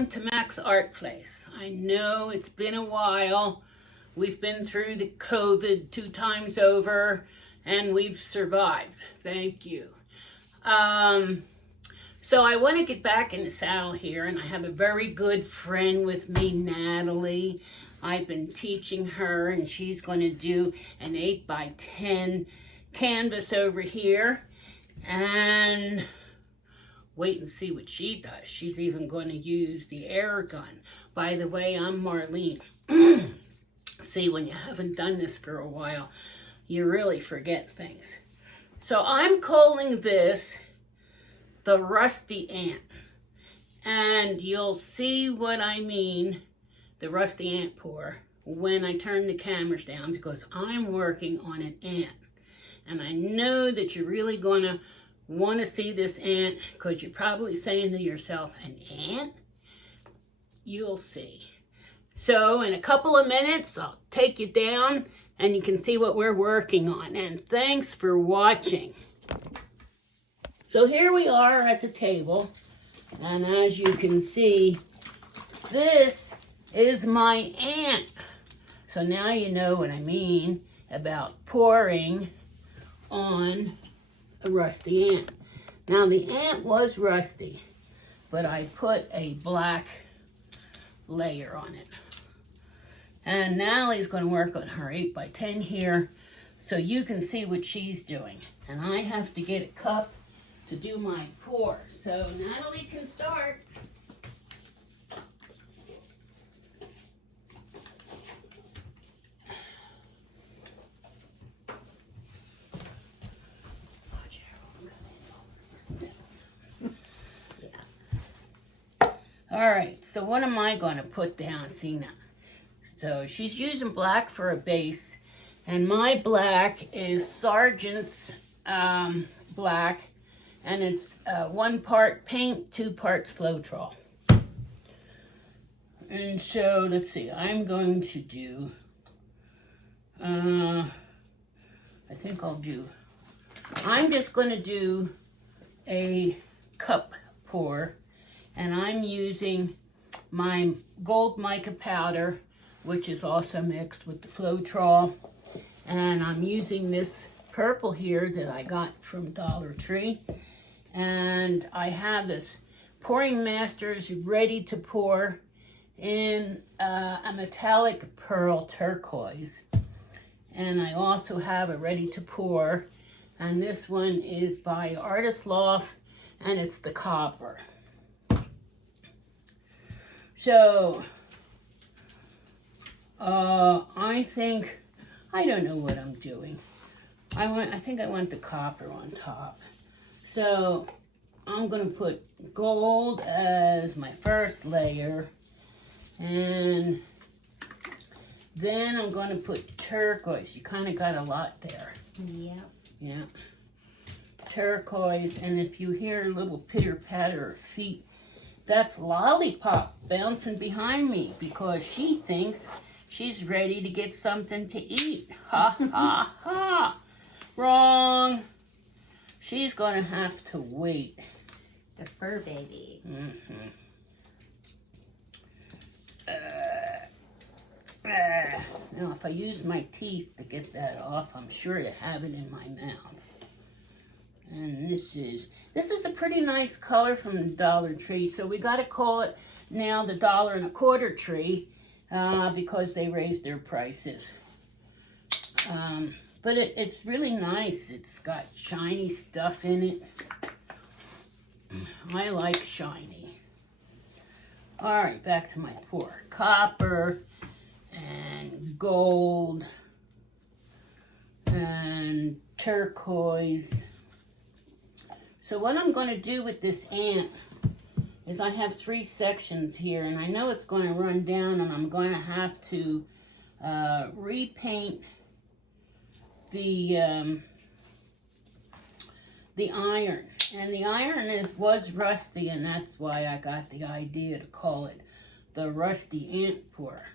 welcome to Macsartplace. I know it's been a while. We've been through the COVID 2 times over, and we've survived. Thank you. So I want to get back in the saddle here, and I have a very good friend with me, Natalie. I've been teaching her, and she's going to do an 8x10 canvas over here, and wait and see what she does. She's even going to use the air gun. By the way, I'm Marlene. See, when you haven't done this for a while, you really forget things. So I'm calling this the Rusty Ant. And you'll see what I mean, the Rusty Ant pour, when I turn the cameras down, because I'm working on an ant. And I know that you're really going to want to see this ant, because you're probably saying to yourself, an ant? You'll see. So in a couple of minutes, I'll take you down and you can see what we're working on. And thanks for watching. So here we are at the table. And as you can see, this is my ant. So now you know what I mean about pouring on a rusty ant. Now the ant was rusty, but I put a black layer on it. And Natalie's going to work on her 8x10 here, so you can see what she's doing. And I have to get a cup to do my pour. So Natalie can start. All right, so what am I going to put down? See now. So she's using black for a base, and my black is Sargent's black, and it's 1 part paint, 2 parts Floetrol. And so let's see, I'm going to do, I'm just going to do a cup pour, and I'm using my gold mica powder, which is also mixed with the Floetrol. And I'm using this purple here that I got from Dollar Tree. And I have this Pouring Masters ready to pour in a metallic pearl turquoise. And I also have a ready to pour. And this one is by Artist Loft, and it's the copper. So, I don't know what I'm doing. I think I want the copper on top. So, I'm going to put gold as my first layer. And then I'm going to put turquoise. You kind of got a lot there. Yep. Yeah. Turquoise. And if you hear a little pitter-patter of feet, that's Lollipop bouncing behind me, because she thinks she's ready to get something to eat. Ha, ha, ha. Wrong. She's going to have to wait. The fur baby. Mm-hmm. Now, if I use my teeth to get that off, I'm sure to have it in my mouth. And this is a pretty nice color from the Dollar Tree. So we got to call it now the $1.25 tree, because they raised their prices. But it's really nice. It's got shiny stuff in it. I like shiny. All right, back to my pour. Copper and gold and turquoise. So what I'm going to do with this ant is I have 3 sections here, and I know it's going to run down, and I'm going to have to repaint the iron. And the iron was rusty, and that's why I got the idea to call it the Rusty Ant Pour.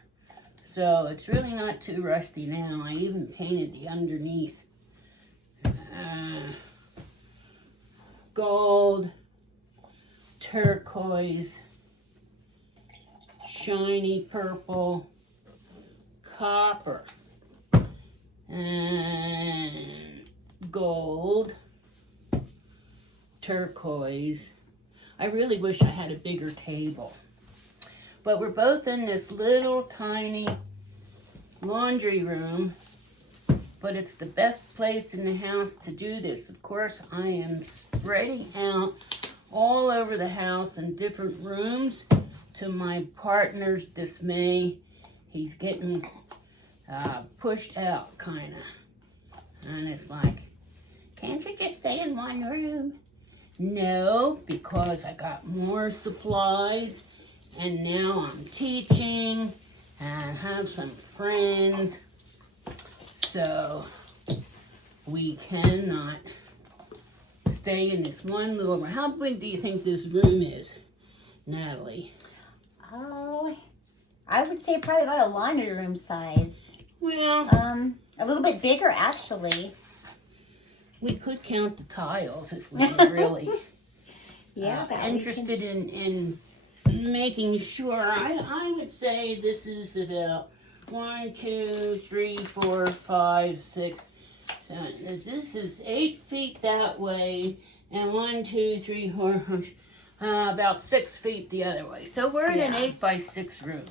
So it's really not too rusty now. I even painted the underneath. Gold, turquoise, shiny purple, copper, and gold, turquoise. I really wish I had a bigger table. But we're both in this little tiny laundry room, but it's the best place in the house to do this. Of course, I am spreading out all over the house in different rooms to my partner's dismay. He's getting pushed out, kind of. And it's like, can't you just stay in one room? No, because I got more supplies, and now I'm teaching and have some friends. So we cannot stay in this one little room. How big do you think this room is, Natalie? Oh, I would say probably about a laundry room size. Well, a little bit bigger actually. We could count the tiles if we were really interested in making sure. I would say this is about 1, 2, 3, 4, 5, 6, 7. This is 8 feet that way, and 1, 2, 3, 4, about 6 feet the other way. So we're in an 8 by 6 room.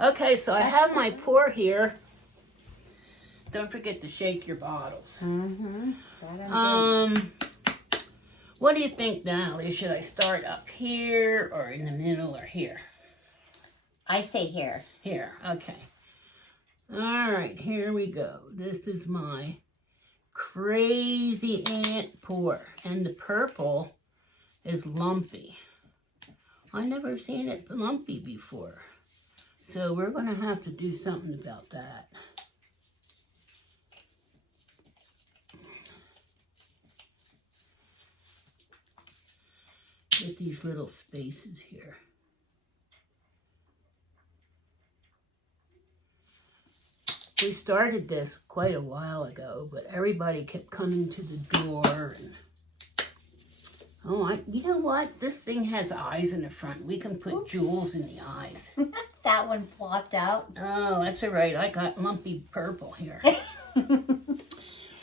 Okay, so I have my pour here. Don't forget to shake your bottles. Mm-hmm. What do you think, Natalie? Should I start up here or in the middle or here? I say here. Here, okay. All right, here we go. This is my crazy ant pour, and the purple is lumpy. I never seen it lumpy before, so we're gonna have to do something about that. With these little spaces here. We started this quite a while ago, but everybody kept coming to the door. And you know what? This thing has eyes in the front. We can put jewels in the eyes. That one flopped out. Oh, that's all right. I got lumpy purple here.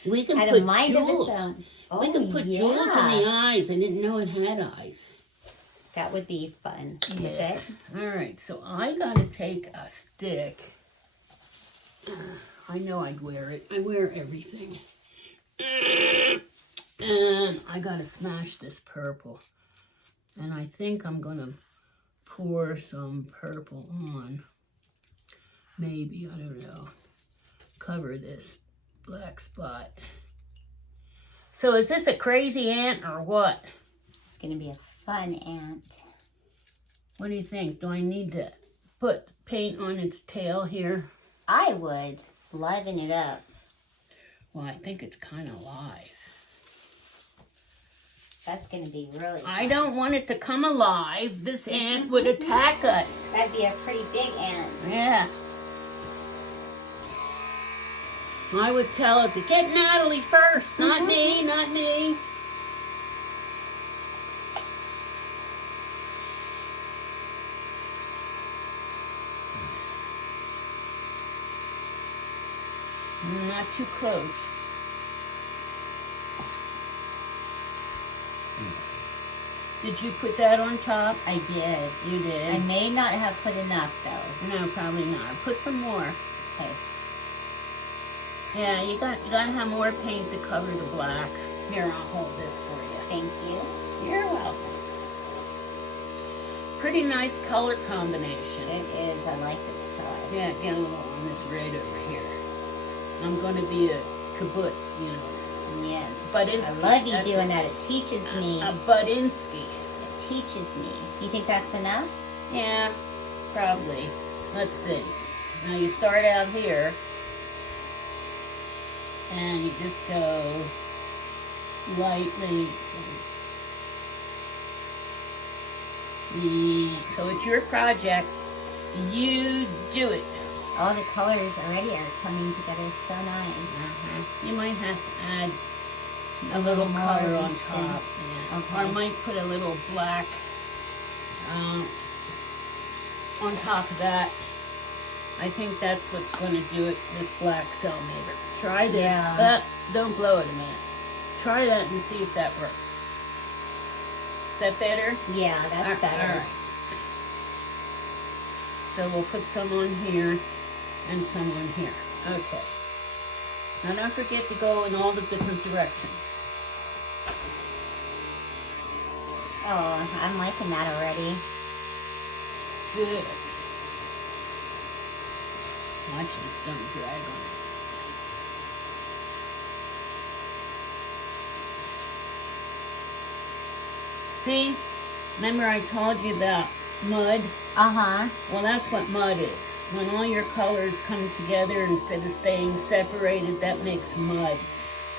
We can had put a mind jewels. of its own. We can put jewels in the eyes. I didn't know it had eyes. That would be fun. Yeah. All right, so I got to take a stick. I know I'd wear it. I wear everything. And I got to smash this purple. And I think I'm going to pour some purple on. Maybe, I don't know. Cover this black spot. So is this a crazy ant or what? It's going to be a fun ant. What do you think? Do I need to put paint on its tail here? I would. Liven it up. Well, I think it's kind of live. That's going to be really fun. I don't want it to come alive. This ant would attack us. That'd be a pretty big ant. Yeah. I would tell it to get Natalie first, not me, not me. Not too close. Did you put that on top? I did. You did? I may not have put enough, though. No, probably not. Put some more. Okay. Yeah, you gotta have more paint to cover the black. Here, I'll hold this for you. Thank you. You're welcome. Pretty nice color combination. It is. I like this color. Yeah, get a little on this red over here. I'm gonna be a kibbutz, you know. Yes. Budinsky. I love you doing that. It teaches me. A Budinsky. It teaches me. You think that's enough? Yeah, probably. Let's see. Now you start out here. And you just go lightly. So it's your project. You do it. All the colors already are coming together so nice. You might have to add a little more color on each top. thing. Yeah. Okay. Or I might put a little black on top of that. I think that's what's going to do it, this black cellmaker. Try this. Yeah. Don't blow it a minute. Try that and see if that works. Is that better? Yeah, that's better. All right. So we'll put some on here and some on here. Okay. Now don't forget to go in all the different directions. Oh, I'm liking that already. Good. Watch this, don't drag on it. See? Remember I told you about mud? Uh-huh. Well, that's what mud is. When all your colors come together instead of staying separated, that makes mud.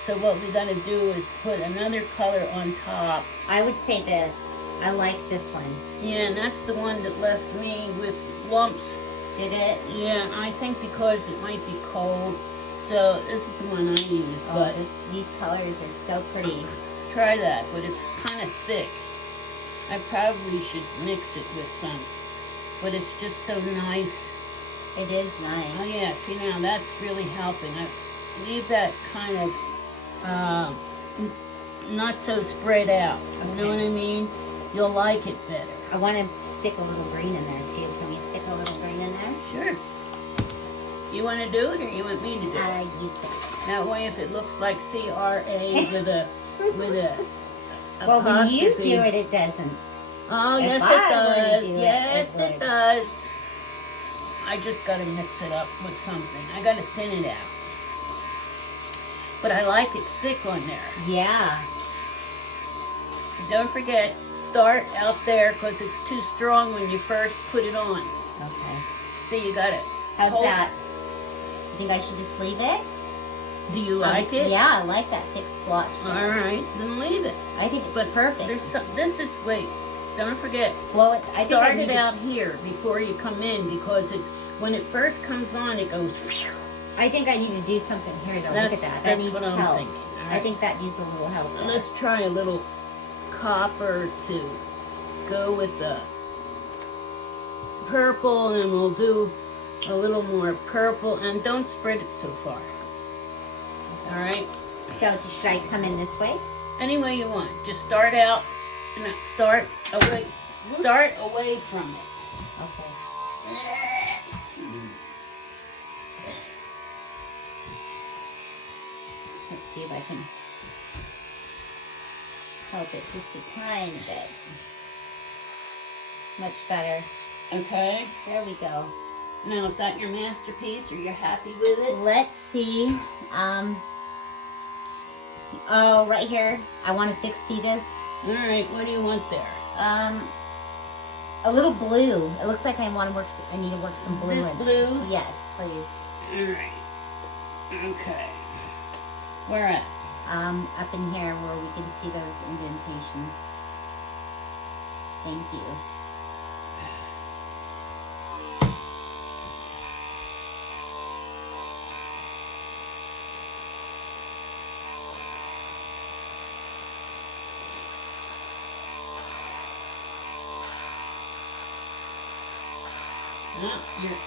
So what we gotta do is put another color on top. I would say this. I like this one. Yeah, and that's the one that left me with lumps. Did it? Yeah, I think because it might be cold. So this is the one I use. Oh, But these colors are so pretty. try that, but it's kind of thick. I probably should mix it with some. But it's just so nice. It is nice. Oh yeah, see now that's really helping. I leave that kind of not so spread out. You know what I mean? You'll like it better. I want to stick a little green in there too. Can we stick a little green in there? Sure. You want to do it or you want me to do it? You think. That way if it looks like CRA with a Well, when you apostrophe. do it, it doesn't. Oh, If yes I it were to does. do it, Yes it it would. does. I just got to mix it up with something. I got to thin it out. But I like it thick on there. Yeah. Don't forget, start out there because it's too strong when you first put it on. Okay. See, you got it. How's Hold- that? You think I should just leave it? Do you like it? Yeah, I like that thick splotch there. All right, then leave it. I think it's But perfect. There's some, this is, wait, don't forget, Well, I think I start need it to- out here before you come in because it's, when it first comes on, it goes, I think I need to do something here though. that's, Look at that. That that's needs what I'm help. thinking. All I right. think that needs a little help there. Let's try a little copper to go with the purple, and we'll do a little more purple, and don't spread it so far. All right? So should I come in this way? Any way you want. Just start out, and start away from it. Okay. Let's see if I can help it just a tiny bit. Much better. Okay? There we go. Now, is that your masterpiece? Are you happy with it? Let's see. Oh, right here. I want to see this. All right, what do you want there? A little blue. It looks like I need to work some blue This in. blue? Yes, please. All right. Okay. Where at? Up in here where we can see those indentations. Thank you. No,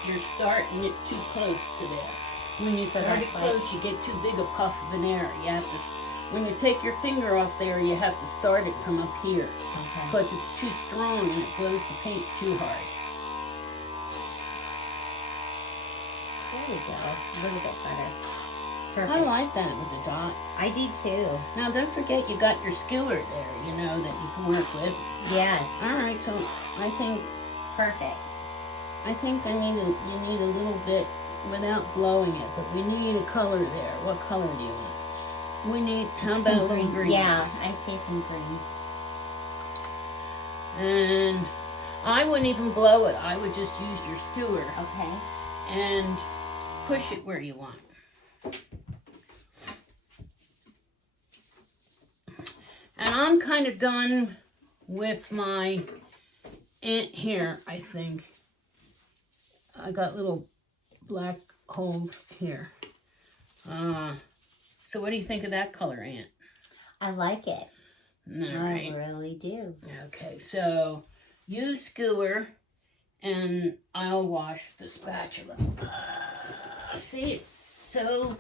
you're starting it too close to that. When you So start it that's why close, it's- you get too big a puff of an air. You have to, when you take your finger off there, you have to start it from up here Okay. because it's too strong and it blows the paint too hard. There we go. A little bit better. Perfect. I like that with the dots. I do too. Now don't forget you got your skillet there, you know, that you can work with. Yes. All right, so I think Perfect. you need a little bit without blowing it, but we need a color there. What color do you want? We need, how about a little green? Yeah, I'd say some green. And I wouldn't even blow it. I would just use your skewer Okay. and push it where you want. And I'm kind of done with my ant here, I think. I got little black holes here. So what do you think of that color, Ant? I like it. All right. I really do. Okay, so use skewer and I'll wash the spatula. See, it's so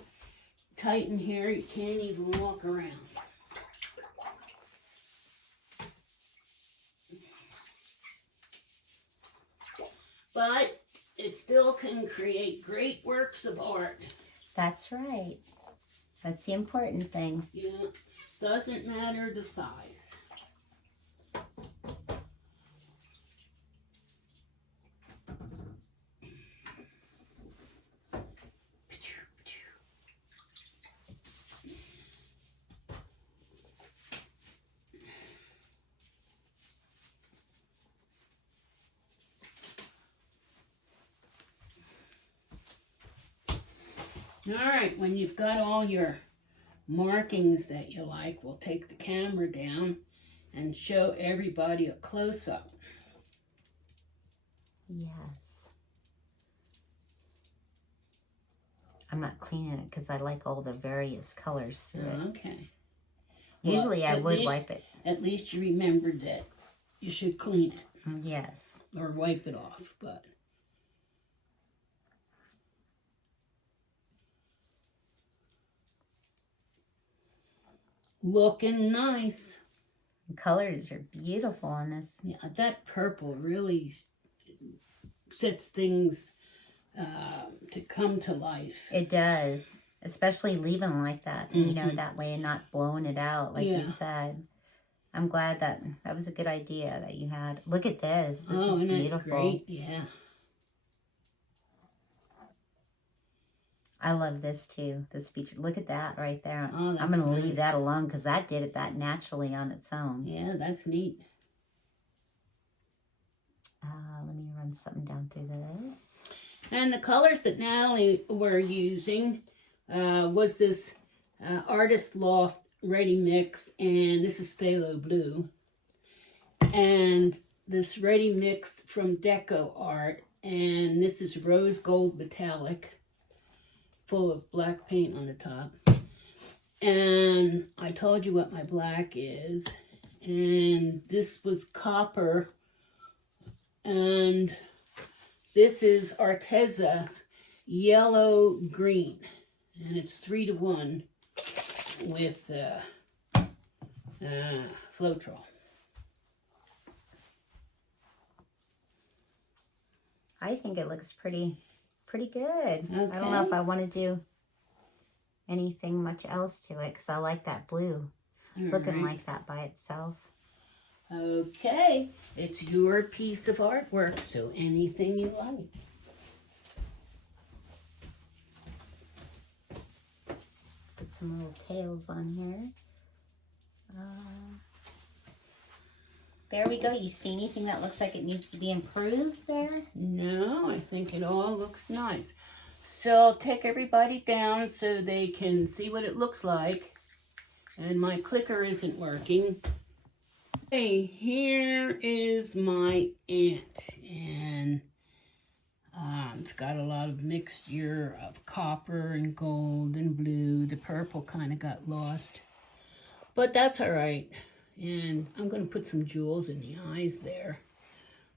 tight in here you can't even walk around. But it still can create great works of art. That's right. That's the important thing. Yeah, doesn't matter the size. All right, when you've got all your markings that you like, we'll take the camera down and show everybody a close-up. Yes. I'm not cleaning it because I like all the various colors to it. Okay. Usually Well, I would wipe it. At least you remembered that you should clean it. Yes. Or wipe it off, but... Looking nice. The colors are beautiful on this. Yeah, that purple really sets things to come to life. It does. Especially leaving like that, you know, that way and not blowing it out, like you said. I'm glad that was a good idea that you had. Look at this. This is beautiful. Great? Yeah. I love this too. This feature. Look at that right there. Oh, that's I'm going to nice. leave that alone because that did it that naturally on its own. Yeah, that's neat. Let me run something down through this. And the colors that Natalie were using was this Artist Loft Ready Mix, and this is Phthalo Blue. And this Ready Mixed from Deco Art, and this is Rose Gold Metallic, full of black paint on the top. And I told you what my black is. And this was copper. And this is Artesa's yellow green. And it's 3-to-1 with Floetrol. I think it looks pretty good. Okay. I don't know if I want to do anything much else to it because I like that blue looking like that by itself. Okay, it's your piece of artwork, so anything you like. Put some little tails on here. There we go. You see anything that looks like it needs to be improved there? No, I think it all looks nice. So I'll take everybody down so they can see what it looks like. And my clicker isn't working. Hey, here is my ant. And it's got a lot of mixture of copper and gold and blue. The purple kind of got lost. But that's all right. And I'm going to put some jewels in the eyes there.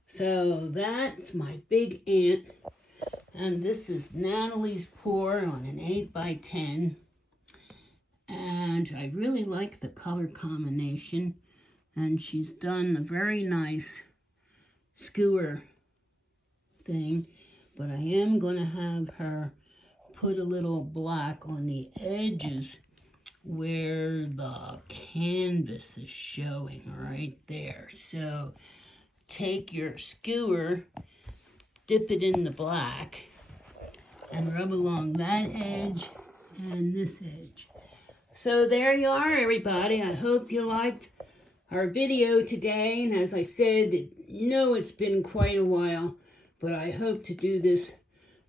So that's my big ant. And this is Natalie's pour on an 8x10. And I really like the color combination. And she's done a very nice skewer thing. But I am going to have her put a little black on the edges where the canvas is showing right there. So take your skewer, dip it in the black, and rub along that edge and this edge. So there you are, everybody. I hope you liked our video today. And as I said, it's been quite a while, but I hope to do this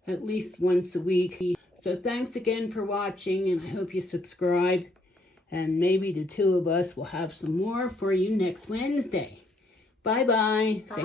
at least once a week. So thanks again for watching, and I hope you subscribe. And maybe the two of us will have some more for you next Wednesday. Bye-bye. Bye.